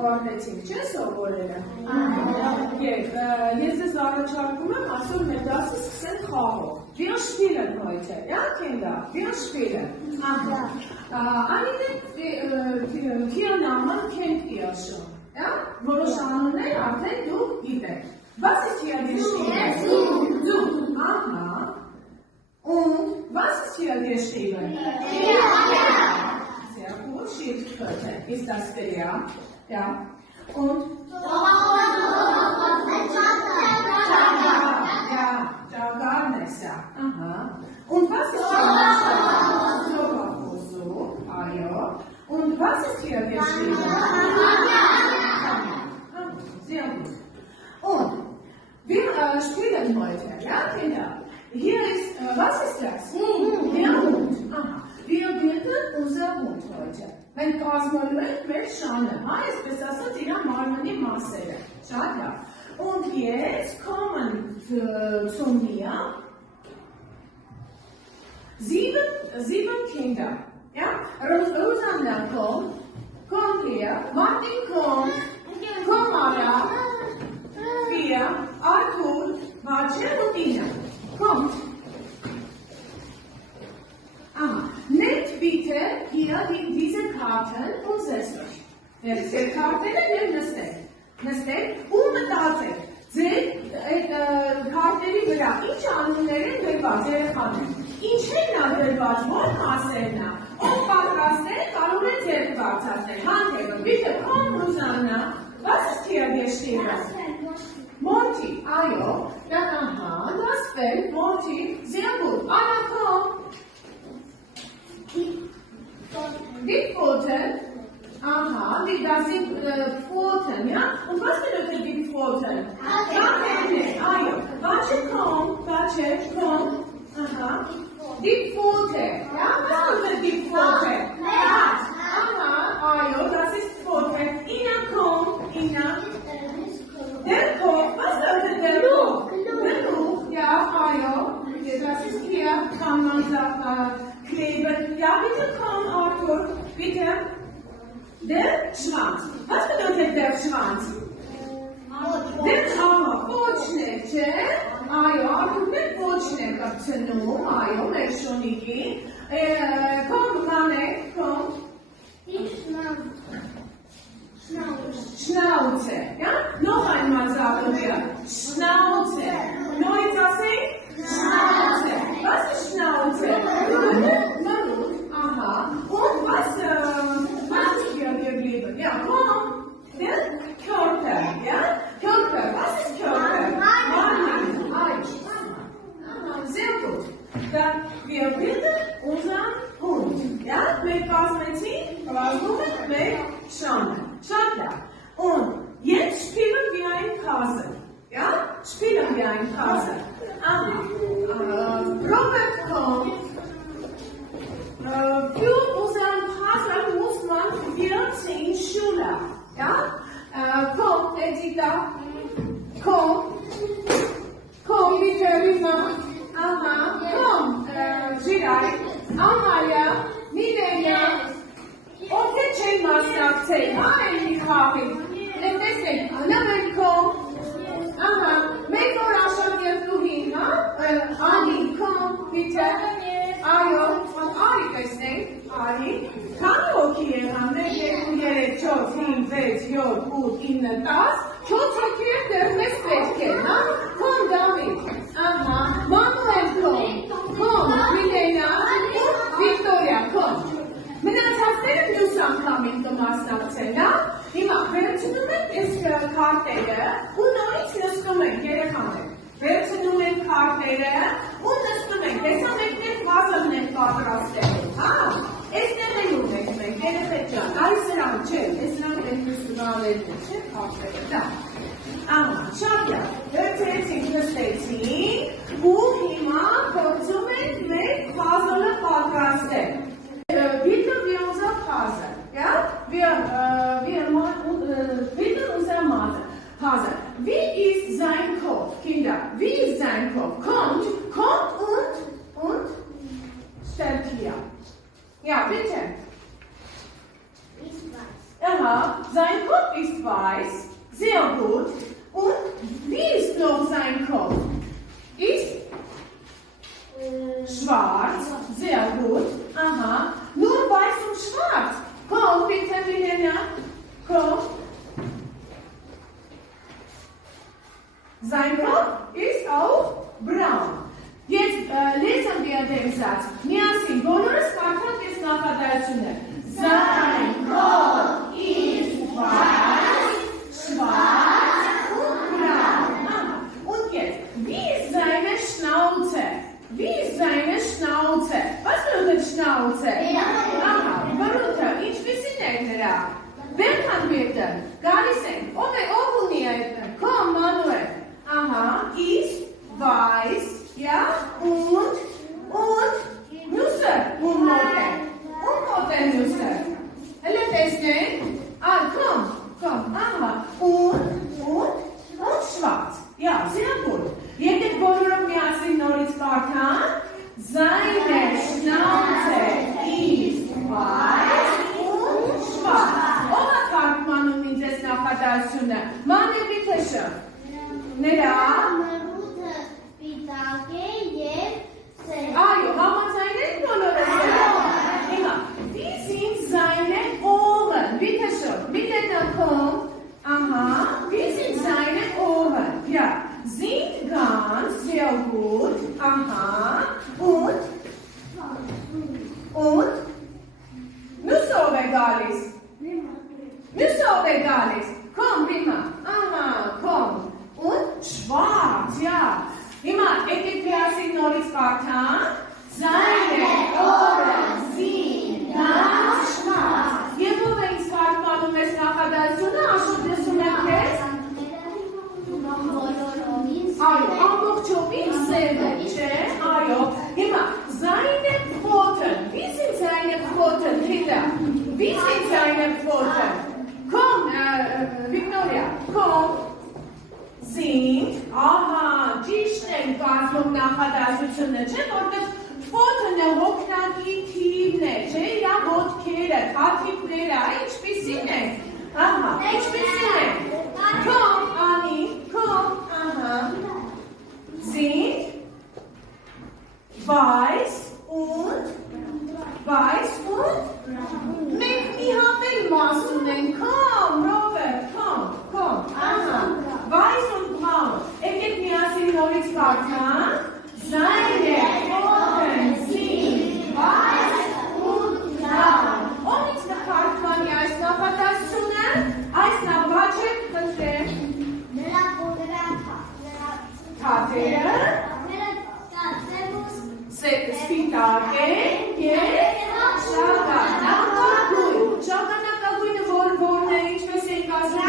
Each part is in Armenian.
ավարտեցինք, չէ՞ սովորելը։ Ես ձեզ առաջարկում եմ այսօր մեր դասը սկսենք խաղով։ Wir spielen heute, ja, Kinder? Wir spielen. Einige Tiernamen kennt ihr schon, ja? Որոշ անուններ արդեն դուք գիտեք։ Was ist hier geschrieben? Du. Aha. Und was ist hier geschrieben? Sehr gut, Schildkröte. Ist das der? Ja. Und? Ja, gar nichts, ja. Aha. Und was ist hier geschrieben? Und was ist hier geschrieben? Sehr gut. Und wir spielen heute, ja, Kinder? Hier ist, was ist das? Der Hund. Aha. Wir bilden unser Hund heute. Wenn Kosmolet mit Schane heißt, ist das die Marmoni Marcel. Schade. Und jetzt kommen zu mir sieben Kinder. Ja? Rosanna kommt hier. Martin kommt. Komm, Mara. 4. Arthur, Marcel und Ina. Kommt. Nehmt bitte hier diese Karten und setzt euch. Der Karten նստեք ու մտածեք ձեր քարտերի վրա ինչ անուններ են դրված երեխաներ ինչն է դրված որ մասերն է ով պատրաստել կարող է ձեր բացատրել հանդեպը bitte komm Rosanna was ist hier geschrieben Monty այո aha du hast fällt Monty sehr gut Anna komm die Pfoten aha, das sind Pfoten, ja? Und was bedeutet die Pfoten? Hände, Watsche, komm. Aha. Die Pfote, ja? Was bedeutet die Pfote? Aha, das ist Pfote. Ina, komm, Ina. Der Kopf, was bedeutet der Kopf? Der Kopf, ja, das ist hier, kann man kleben. Ja, bitte komm, Arthur, bitte. Der Schwanz. Was bedeutet der Schwanz? Der Pocznek, Arthur mit Pocznek abgenommen, Merschoniki. Komm, Ranek, komm. Schnauze, ja? Noch einmal sagen wir. Schnauze. Neu sagen? Schnauze. Was ist Schnauze? Malut. Aha. Und was ist hier geblieben? Ja, komm. Der Körper, ja? Körper. Was ist Körper? Sehr gut. Dann wir bilden unseren Hund. Ja? Mit was mit Sie? Mit Schande. Schande. Und jetzt spielen wir ein Puzzle. Ja? Spielen wir ein Puzzle. Robert kommt. Für unseren Puzzle muss man 14 Schüler. Ja? Komm, Edita. Komm, bitte, Rima. Aha, komm, Girai. Amalia, Milelia. Ովքեր չեն մասնակցել, էլի խաղի։ Տեսեք, նվեր կոմ, ահա, մեկ որ աշակերտուհին, Անի, կոմ, պիչը, այո, արի տեսնենք, արի, քանի հոգի եղան, 1, 2, 3, 4, 5, 6, 7, 8, 9, 10, 4 հոգի է դեռ մեզ պետք է, կոմ Դավիթ, ահա, Մանուել կոմ, Միլենա, Վիկտորիա, կոմ, Մնացածները մյուս անգամին կմասնակցեն, հիմա վերցնում ենք այս քարտերը ու նորից նստում ենք երեխաներ, վերցնում ենք քարտերը ու նստում ենք, տեսա մեկներ վազլն են պատրաստել, այսներ են ունենք մենք, երեխեք ջան, այս սրանք չէ, այս սրանք են նստուղալերն են, չէ քարտերը, դա, շատ լավ, վերցրեցինք նստեցինք ու հիմա փորձում ենք մեր վազլը պատրաստել Bitte wir unser Puzzle, ja? Wir bilden unser Puzzle. Wie ist sein Kopf, Kinder? Wie ist sein Kopf? Kommt und stellt hier. Ja, bitte. Aha, sein Kopf Kopf ist weiß. Sehr gut. Und wie ist noch sein Kopf? Ist schwarz. Sehr gut. Aha. Nur weiß und schwarz. Komm, bitte, Milena. Komm. Sein Kopf ist auch braun. Jetzt lesen wir den Satz. Միասին բոլորս կարդանք այս նախադասությունը. Sein Kopf ist weiß, schwarz und braun. Und jetzt, wie ist seine Schnauze? Wie ist seine Schnauze? Was bedeutet Schnauze? Aha, Baruta, ինչպիսին է նրա? Wer kann bitte? Գալիս են. Ով ունի այդ? Komm, Manuel. Aha, ist weiß, ja, und Nüsse, und Nüsse. Elle tesnen. Komm, aha, und schwarz. Ja, sehr gut. Jetzt wollen wir uns noriz kartan. Seine Schnauze ist weiß und schwarz. Ova kartmanın inces նախադասությունը. Մանե bitte schön. Նրա Այո, համաձայն եք բոլորս։ Հիմա, wie sind seine Ohren? Bitte schön, Milena, komm. Aha, wie sind seine Ohren? Ja, sind ganz sehr gut. Aha, und? Nüsse vegalis. Nüsse vegalis. Komm, Rima. Aha, komm. Und schwarz, ja. Immer, ekipлясին նորից կարդան. Seine Ohren sind ganz schwarz. Եվ ով է ինձ կարդանում ես նախադասությունը, Աշոտ լսում եք ես? Այո, ամբողջովին սև է, չէ? Այո. Հիմա, seine Pfoten. Wie sind seine Pfoten, Kinder? Wie sind seine Pfoten? Komm, Victoria, komm. Sind, aha, ճիշտ են կազմում նախադասությունը, չէ, որտեղ ֆոտոնը հոգնակի թիվն է, չէ, իրա ոտքերը, թաթիվները, ինչպիսին են, ահա, ինչպիսին են, komm, Ani, komm, ահա, sind, weiß und, մենք մի համել մաս ունենք, komm, Robert, komm, ահա, weiß und braun. Եկեք միասին նորից կարդան. Seine Pfoten sind weiß und braun. Ո՞նից նկարդվանի այս նախադասությունը? Այս նավաճեք խնդրեմ. Նրա թաթերը սպիտակ են և շագանակագույն։ Շագանակագույնը որն է, ինչպես ենք ասում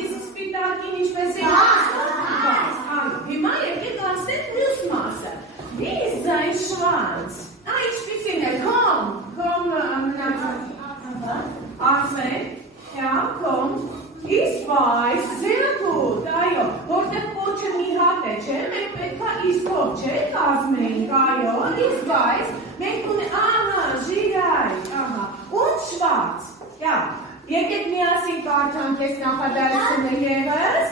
իսկ սպիտակին ինչպես ենք ասում։ Հիմա եկեք ասենք մյուս մասը։ Wie ist sein Schwanz? Ինչպիսին է, komm, ասենք, ja, komm, ist weiß, sehr gut, այո, որտեղ պոչը մի հատ է, չէ, մենք պետք է իսկով, չէ, կազմենք, այո, ist weiß, մենք ունենք, ահա, ժիրայ, ահա, und schwarz, ja, եկեք միասին կարդանք այս նախադասությունը ևս,